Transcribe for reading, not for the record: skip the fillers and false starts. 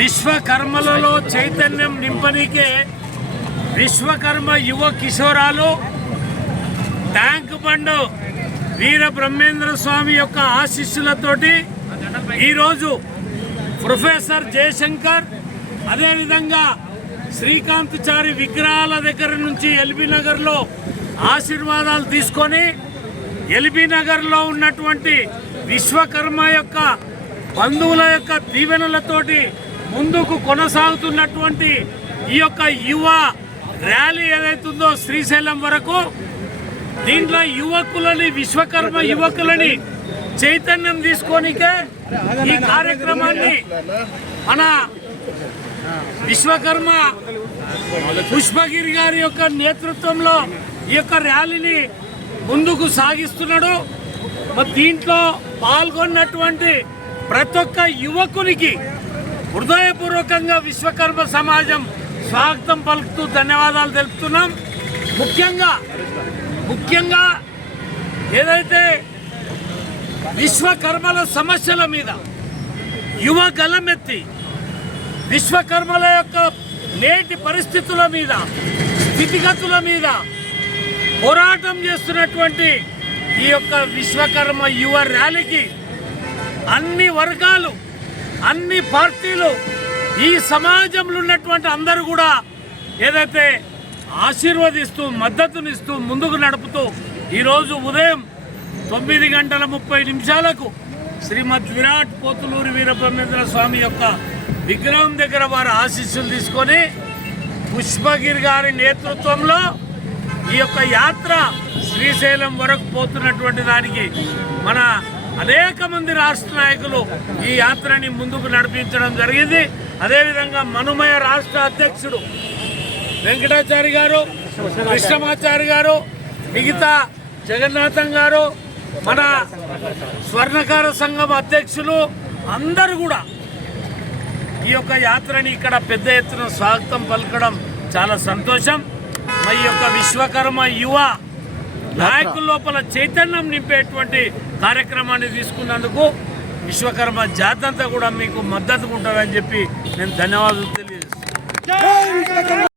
విశ్వకర్మలలో చైతన్యం నింపనీకే విశ్వకర్మ యువ కిషోరాలు tank bund వీర బ్రహ్మేంద్ర స్వామి యొక్క ఆశీస్సులతోటి ఈరోజు ప్రొఫెసర్ జయశంకర్ అదేవిధంగా శ్రీకాంత్ చారి విగ్రహాల దగ్గర నుంచి ఎల్బీ నగర్లో ఆశీర్వాదాలు తీసుకొని ఎల్బీ నగర్లో ఉన్నటువంటి విశ్వకర్మ యొక్క బంధువుల యొక్క దీవెనలతోటి ముందుకు కొనసాగుతున్నటువంటి ఈ యొక్క యువ ర్యాలీ ఏదైతుందో శ్రీశైలం వరకు దీంట్లో యువకులని విశ్వకర్మ యువకులని చైతన్యం తీసుకోనికే ఈ కార్యక్రమాన్ని మన విశ్వకర్మ పుష్పగిరి గారి యొక్క నేతృత్వంలో ఈ యొక్క ర్యాలీని ముందుకు సాగిస్తున్నాడు. దీంట్లో పాల్గొన్నటువంటి ప్రతి ఒక్క యువకునికి హృదయపూర్వకంగా విశ్వకర్మ సమాజం స్వాగతం పలుకుతూ ధన్యవాదాలు తెలుపుతున్నాం. ముఖ్యంగా ఏదైతే విశ్వకర్మల సమస్యల మీద యువ గలమెత్తి విశ్వకర్మల యొక్క నేటి పరిస్థితుల మీద స్థితిగతుల మీద పోరాటం చేస్తున్నటువంటి ఈ యొక్క విశ్వకర్మ యువ ర్యాలీకి అన్ని వర్గాలు అన్ని పార్టీలు ఈ సమాజంలో ఉన్నటువంటి అందరూ కూడా ఏదైతే ఆశీర్వదిస్తూ మద్దతునిస్తూ ముందుకు నడుపుతూ ఈరోజు ఉదయం 9:30 శ్రీమద్ విరాట్ పోతులూరి వీరబ్రహ్మేంద్ర స్వామి యొక్క విగ్రహం దగ్గర వారు ఆశీస్సులు తీసుకొని పుష్పగిరి గారి నేతృత్వంలో ఈ యొక్క యాత్ర శ్రీశైలం వరకు పోతున్నటువంటి దానికి మన అనేక మంది రాష్ట్ర నాయకులు ఈ యాత్రని ముందుకు నడిపించడం జరిగింది. అదేవిధంగా మనుమయ రాష్ట్ర అధ్యక్షుడు వెంకటాచారి గారు, కృష్ణమాచారి గారు, మిగతా జగన్నాథం గారు, మన స్వర్ణకార సంఘం అధ్యక్షులు అందరూ కూడా ఈ యొక్క యాత్రని ఇక్కడ పెద్ద ఎత్తున స్వాగతం పలకడం చాలా సంతోషం. ఈ యొక్క విశ్వకర్మ యువ నాయకుల లోపల చైతన్యం నింపేటువంటి కార్యక్రమాన్ని తీసుకున్నందుకు విశ్వకర్మ జాతి అంతా కూడా మీకు మద్దతుగా ఉంటుందని చెప్పి నేను ధన్యవాదాలు తెలియజేస్తాను.